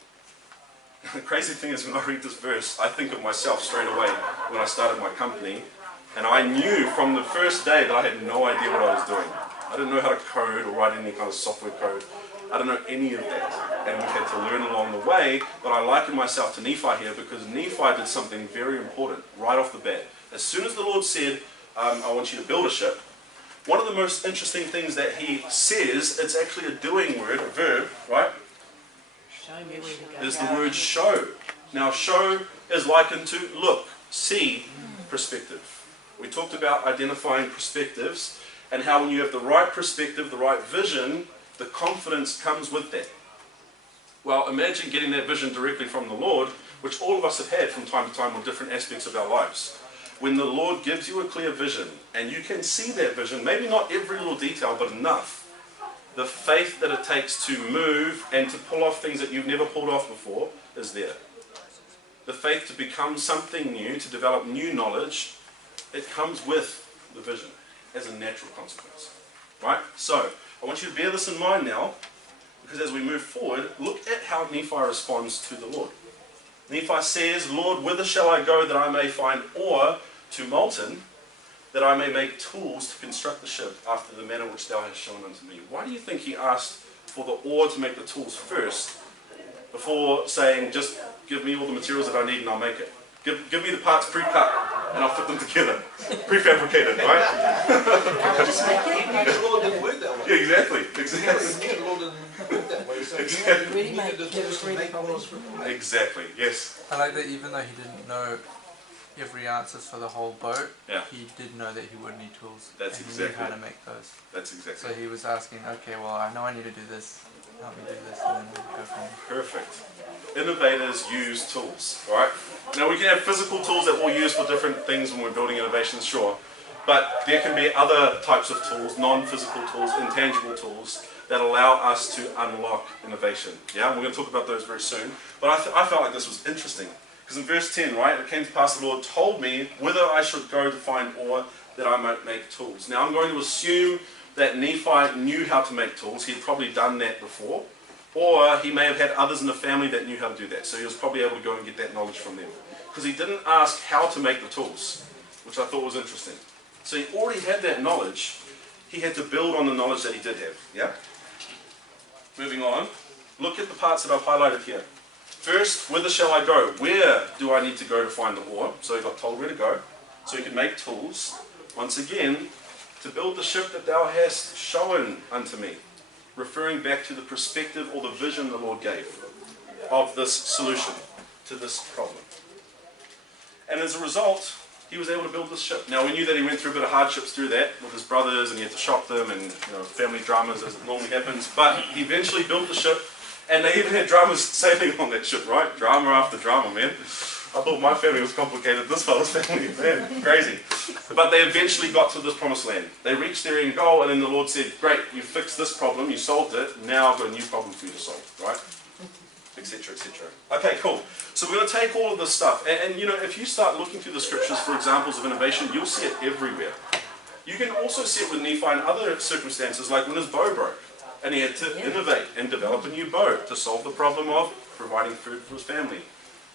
The crazy thing is, when I read this verse, I think of myself straight away when I started my company, and I knew from the first day that I had no idea what I was doing. I didn't know how to code or write any kind of software code. I didn't know any of that, and we had to learn along the way, but I liken myself to Nephi here because Nephi did something very important right off the bat. As soon as the Lord said, I want you to build a ship, one of the most interesting things that he says, it's actually a doing word, a verb, right? Is the word show. Now show is likened to look, see, perspective. We talked about identifying perspectives and how when you have the right perspective, the right vision, the confidence comes with that. Well, imagine getting that vision directly from the Lord, which all of us have had from time to time with different aspects of our lives. When the Lord gives you a clear vision and you can see that vision, maybe not every little detail, but enough, the faith that it takes to move and to pull off things that you've never pulled off before is there. The faith to become something new, to develop new knowledge, it comes with the vision as a natural consequence. Right? So, I want you to bear this in mind now, because as we move forward, look at how Nephi responds to the Lord. Nephi says, Lord, whither shall I go that I may find ore to molten, that I may make tools to construct the ship after the manner which thou hast shown unto me? Why do you think he asked for the ore to make the tools first, before saying, just give me all the materials that I need and I'll make it? Give me the parts pre-cut and I'll fit them together. Prefabricated, right? The Lord didn't work that way. Yeah, exactly. The Lord didn't work that way. So Exactly, yes. I like that even though he didn't know every answer for the whole boat, Yeah. he did know that he would need tools. That's and exactly he knew how it. to make those. That's exactly So he was asking, okay, well, I know I need to do this. Help me do this, and then we'll go from there. Perfect. Innovators use tools, right? Now we can have physical tools that we'll use for different things when we're building innovations, sure. But there can be other types of tools, non-physical tools, intangible tools, that allow us to unlock innovation. Yeah, we're going to talk about those very soon. But I felt like this was interesting. Because in verse 10, right, it came to pass the Lord told me whither I should go to find ore that I might make tools. Now I'm going to assume that Nephi knew how to make tools. He'd probably done that before. Or he may have had others in the family that knew how to do that. So he was probably able to go and get that knowledge from them. Because he didn't ask how to make the tools, which I thought was interesting. So he already had that knowledge. He had to build on the knowledge that he did have. Yeah? Moving on. Look at the parts that I've highlighted here. First, whither shall I go? Where do I need to go to find the ore? So he got told where to go. So he could make tools. Once again, to build the ship that thou hast shown unto me. Referring back to the perspective or the vision the Lord gave. of this solution to this problem. And as a result, he was able to build this ship. Now we knew that he went through a bit of hardships through that with his brothers, and he had to shock them, and family dramas as it normally happens. But he eventually built the ship, and they even had dramas sailing on that ship, right? Drama after drama, man. I thought my family was complicated. This fellow's family, man, crazy. But they eventually got to this promised land. They reached their end goal, and then the Lord said, "Great, you fixed this problem, you solved it. Now I've got a new problem for you to solve, right?" Etc. etc. Okay, cool. So we're going to take all of this stuff, and if you start looking through the scriptures for examples of innovation, you'll see it everywhere. You can also see it with Nephi in other circumstances, like when his bow broke, and he had to innovate and develop a new bow to solve the problem of providing food for his family.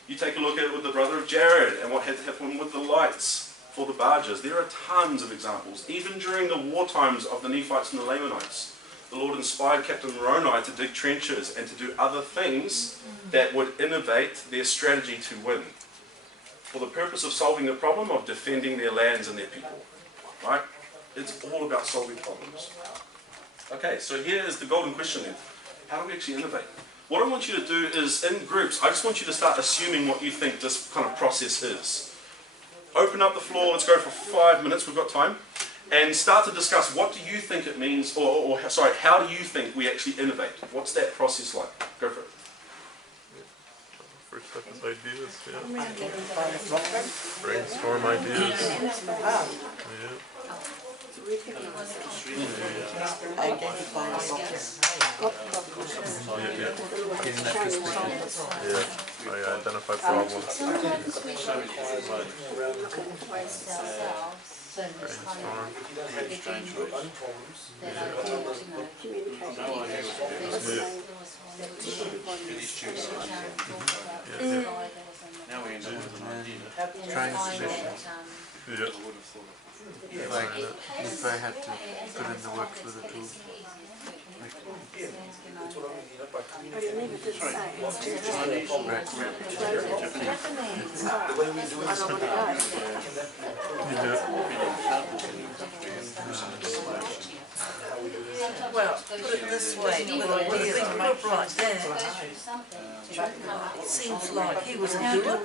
You take a look at it with the brother of Jared and what had to happen with the lights for the barges. There are tons of examples. Even during the war times of the Nephites and the Lamanites, the Lord inspired Captain Moroni to dig trenches and to do other things that would innovate their strategy to win, for the purpose of solving the problem of defending their lands and their people. Right? It's all about solving problems. Okay, so here is the golden question then. How do we actually innovate? What I want you to do is, in groups, I just want you to start assuming what you think this kind of process is. Open up the floor, let's go for 5 minutes, we've got time, and start to discuss what do you think it means, or how do you think we actually innovate? What's that process like? Go for it. First step is ideas, yeah. Brainstorm ideas. Yeah. Identify a I identify problems. If I had to put in the work for the tools. Well, put it this way, with a big group like that, it seems like he was a doer.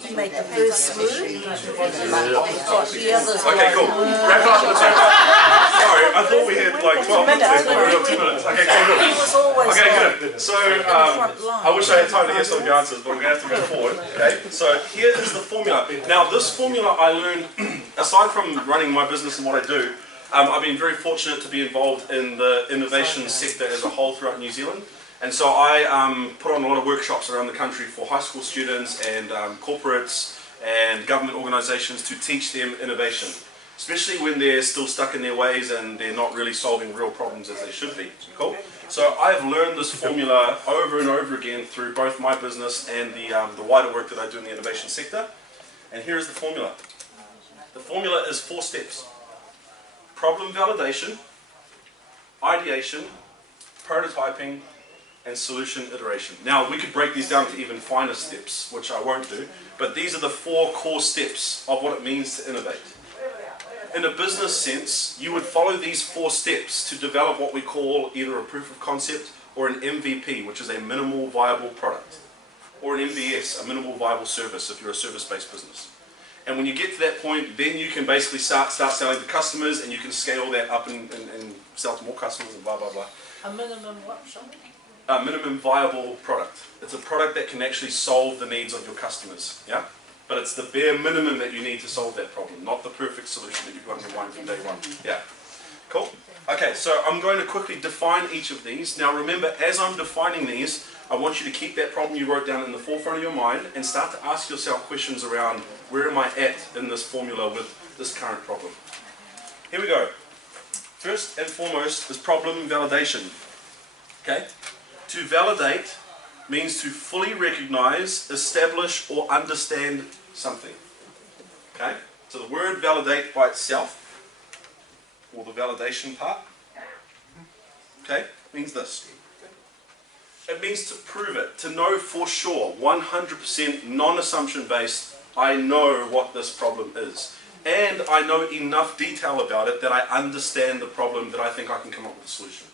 He made the first move. The others okay, cool. Wrap up the time. Sorry, I thought we had like 12 minutes. We've got 2 minutes. Okay, cool. Okay, good. So, I wish I had time to hear some of the answers, but we're going to have to move forward. Okay, so here is the formula. Now, this formula I learned, aside from running my business and what I do, I've been very fortunate to be involved in the innovation sector as a whole throughout New Zealand. And so I put on a lot of workshops around the country for high school students and corporates and government organisations to teach them innovation, especially when they're still stuck in their ways and they're not really solving real problems as they should be. Cool? So I've learned this formula over and over again through both my business and the wider work that I do in the innovation sector. And here is the formula. The formula is 4 steps. Problem validation, ideation, prototyping, and solution iteration. Now, we could break these down to even finer steps, which I won't do, but these are the 4 core steps of what it means to innovate. In a business sense, you would follow these 4 steps to develop what we call either a proof of concept or an MVP, which is a minimal viable product, or an MVS, a minimal viable service if you're a service-based business. And when you get to that point, then you can basically start selling to customers, and you can scale that up and sell to more customers and blah, blah, blah. a minimum what, sorry? A minimum viable product. It's a product that can actually solve the needs of your customers, yeah? But it's the bare minimum that you need to solve that problem, not the perfect solution that you've got in your mind from day one. Yeah. Cool? Okay, so I'm going to quickly define each of these. Now remember, as I'm defining these, I want you to keep that problem you wrote down in the forefront of your mind and start to ask yourself questions around, where am I at in this formula with this current problem? Here we go. First and foremost is problem validation. Okay? To validate means to fully recognize, establish, or understand something. Okay? So the word validate by itself, or the validation part, okay, means this. It means to prove it, to know for sure, 100% non-assumption based, I know what this problem is. and I know enough detail about it that I understand the problem that I think I can come up with a solution.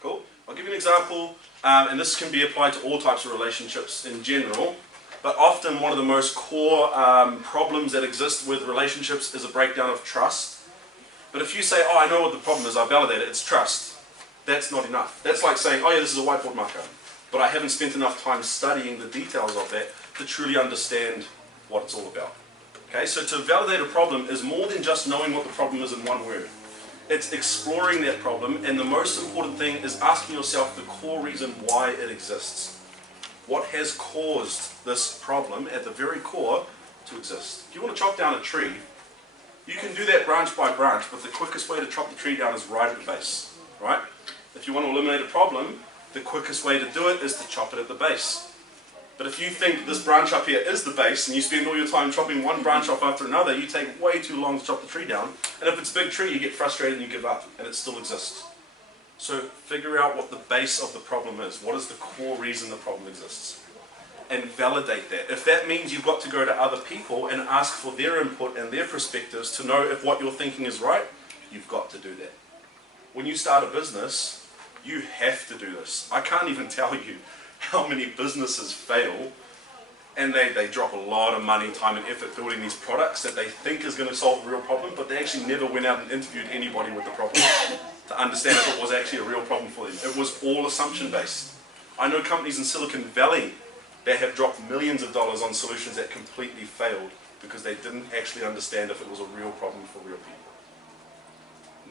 Cool? I'll give you an example, and this can be applied to all types of relationships in general, but often one of the most core problems that exist with relationships is a breakdown of trust. But if you say, oh, I know what the problem is, I validate it, it's trust, that's not enough. That's like saying, oh yeah, this is a whiteboard marker, but I haven't spent enough time studying the details of that to truly understand what it's all about. Okay, so to validate a problem is more than just knowing what the problem is in one word. It's exploring that problem, and the most important thing is asking yourself the core reason why it exists. What has caused this problem at the very core to exist? If you want to chop down a tree, you can do that branch by branch, but the quickest way to chop the tree down is right at the base, right? If you want to eliminate a problem, the quickest way to do it is to chop it at the base. But if you think this branch up here is the base, and you spend all your time chopping one branch off after another, you take way too long to chop the tree down. And if it's a big tree, you get frustrated and you give up, and it still exists. So figure out what the base of the problem is. What is the core reason the problem exists? And validate that. If that means you've got to go to other people and ask for their input and their perspectives to know if what you're thinking is right, you've got to do that. When you start a business, you have to do this. I can't even tell you how many businesses fail, and they drop a lot of money, time and effort building these products that they think is going to solve a real problem, but they actually never went out and interviewed anybody with the problem to understand if it was actually a real problem for them. It was all assumption based. I know companies in Silicon Valley that have dropped millions of dollars on solutions that completely failed because they didn't actually understand if it was a real problem for real people.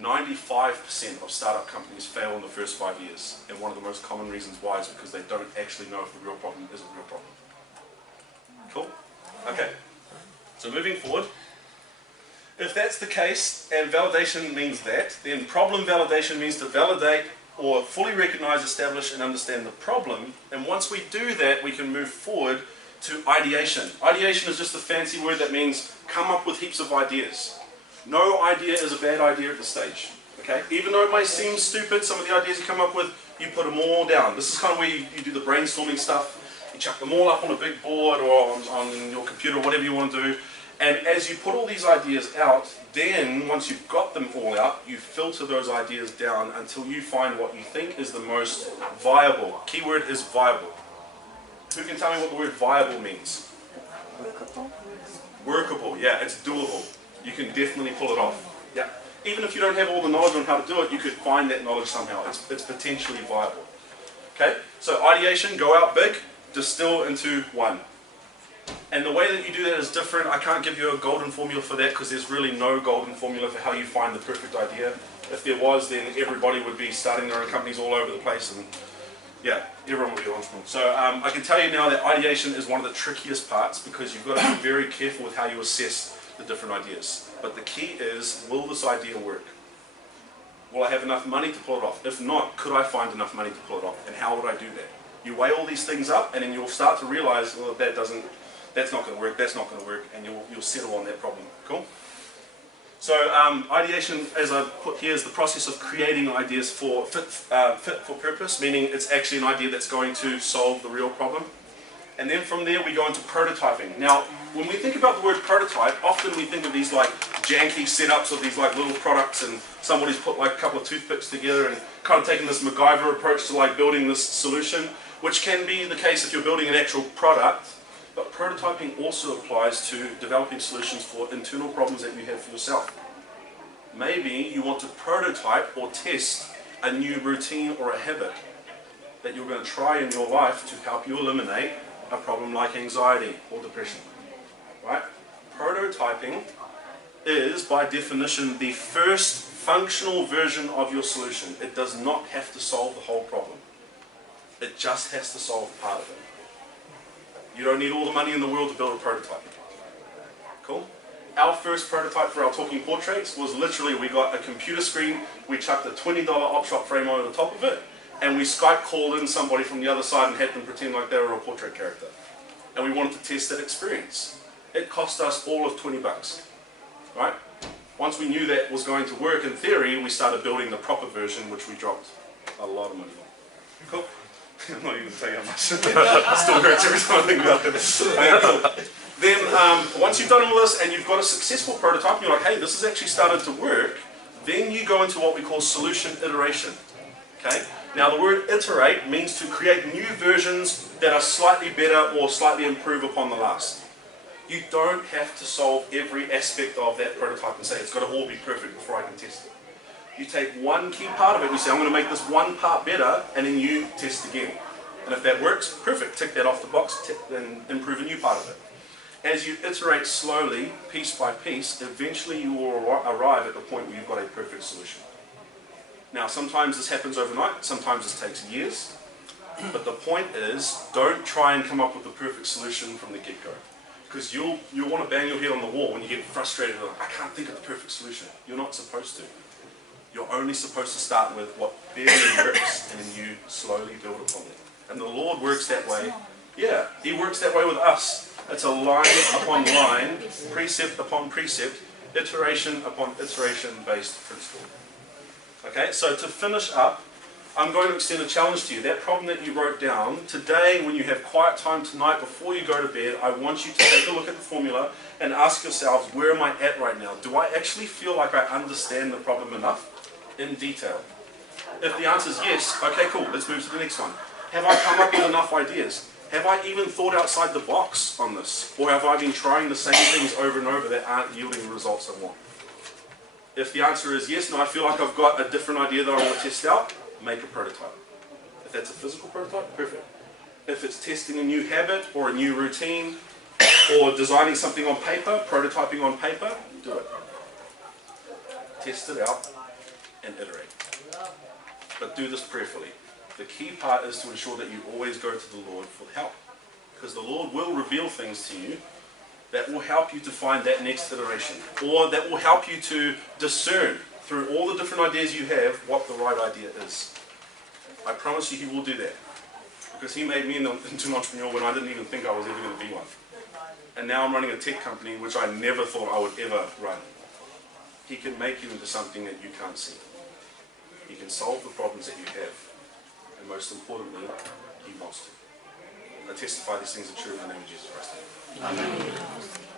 95% of startup companies fail in the first 5 years, and one of the most common reasons why is because they don't actually know if the real problem is a real problem. Cool? Okay, so moving forward, if that's the case and validation means that, then problem validation means to validate or fully recognize, establish and understand the problem, and once we do that we can move forward to ideation. Ideation is just a fancy word that means come up with heaps of ideas. No idea is a bad idea at this stage. Okay? Even though it may seem stupid, some of the ideas you come up with, you put them all down. This is kind of where you do the brainstorming stuff. You chuck them all up on a big board or on your computer, whatever you want to do. And as you put all these ideas out, then once you've got them all out, you filter those ideas down until you find what you think is the most viable. Keyword is viable. Who can tell me what the word viable means? Workable. Workable, yeah, it's doable. You can definitely pull it off. Yeah. Even if you don't have all the knowledge on how to do it, you could find that knowledge somehow. It's potentially viable. Okay? So ideation, go out big, distill into one. And the way that you do that is different. I can't give you a golden formula for that because there's really no golden formula for how you find the perfect idea. If there was, then everybody would be starting their own companies all over the place, and yeah, everyone would be entrepreneur. So I can tell you now that ideation is one of the trickiest parts because you've got to be very careful with how you assess the different ideas. But the key is, will this idea work? Will I have enough money to pull it off? If not, could I find enough money to pull it off? And how would I do that? You weigh all these things up, and then you'll start to realize, well, that's not going to work, that's not going to work, and you'll settle on that problem. Cool? So ideation, as I put here, is the process of creating ideas for fit for purpose, meaning it's actually an idea that's going to solve the real problem. And then from there we go into prototyping. Now, when we think about the word prototype, often we think of these like janky setups of these like little products, and somebody's put like a couple of toothpicks together and kind of taken this MacGyver approach to like building this solution, which can be the case if you're building an actual product. But prototyping also applies to developing solutions for internal problems that you have for yourself. Maybe you want to prototype or test a new routine or a habit that you're going to try in your life to help you eliminate a problem like anxiety or depression. Right? Prototyping is, by definition, the first functional version of your solution. It does not have to solve the whole problem. It just has to solve part of it. You don't need all the money in the world to build a prototype. Cool? Our first prototype for our talking portraits was literally, we got a computer screen, we chucked a $20 op-shop frame over the top of it, and we Skype called in somebody from the other side and had them pretend like they were a portrait character. And we wanted to test that experience. It cost us all of 20 bucks. Right? Once we knew that was going to work in theory, we started building the proper version, which we dropped a lot of money on. Cool? I'm not even going to tell you how much. It still hurts every time I think about it. Cool. Then once you've done all this and you've got a successful prototype, and you're like, hey, this has actually started to work, then you go into what we call solution iteration. Okay? Now the word iterate means to create new versions that are slightly better or slightly improve upon the last. You don't have to solve every aspect of that prototype and say it's got to all be perfect before I can test it. You take one key part of it and you say, I'm going to make this one part better, and then you test again. And if that works, perfect, tick that off the box, then improve a new part of it. As you iterate slowly, piece by piece, eventually you will arrive at the point where you've got a perfect solution. Now, sometimes this happens overnight, sometimes this takes years, but the point is, don't try and come up with the perfect solution from the get-go. Because you'll want to bang your head on the wall when you get frustrated, like, I can't think of the perfect solution. You're not supposed to. You're only supposed to start with what barely works, and then you slowly build upon it. And the Lord works that way. Yeah, He works that way with us. It's a line upon line, precept upon precept, iteration upon iteration based principle. Okay, so to finish up, I'm going to extend a challenge to you. That problem that you wrote down, today when you have quiet time tonight before you go to bed, I want you to take a look at the formula and ask yourselves, where am I at right now? Do I actually feel like I understand the problem enough in detail? If the answer is yes, okay, cool, let's move to the next one. Have I come up with enough ideas? Have I even thought outside the box on this? Or have I been trying the same things over and over that aren't yielding the results I want? If the answer is yes, and I feel like I've got a different idea that I want to test out, make a prototype. If that's a physical prototype, perfect. If it's testing a new habit or a new routine, or designing something on paper, prototyping on paper, do it. Test it out and iterate. But do this prayerfully. The key part is to ensure that you always go to the Lord for help. Because the Lord will reveal things to you that will help you to find that next iteration. Or that will help you to discern through all the different ideas you have what the right idea is. I promise you He will do that. Because He made me into an entrepreneur when I didn't even think I was ever going to be one. And now I'm running a tech company which I never thought I would ever run. He can make you into something that you can't see. He can solve the problems that you have. And most importantly, He wants to. I testify these things are true in the name of Jesus Christ. Amen.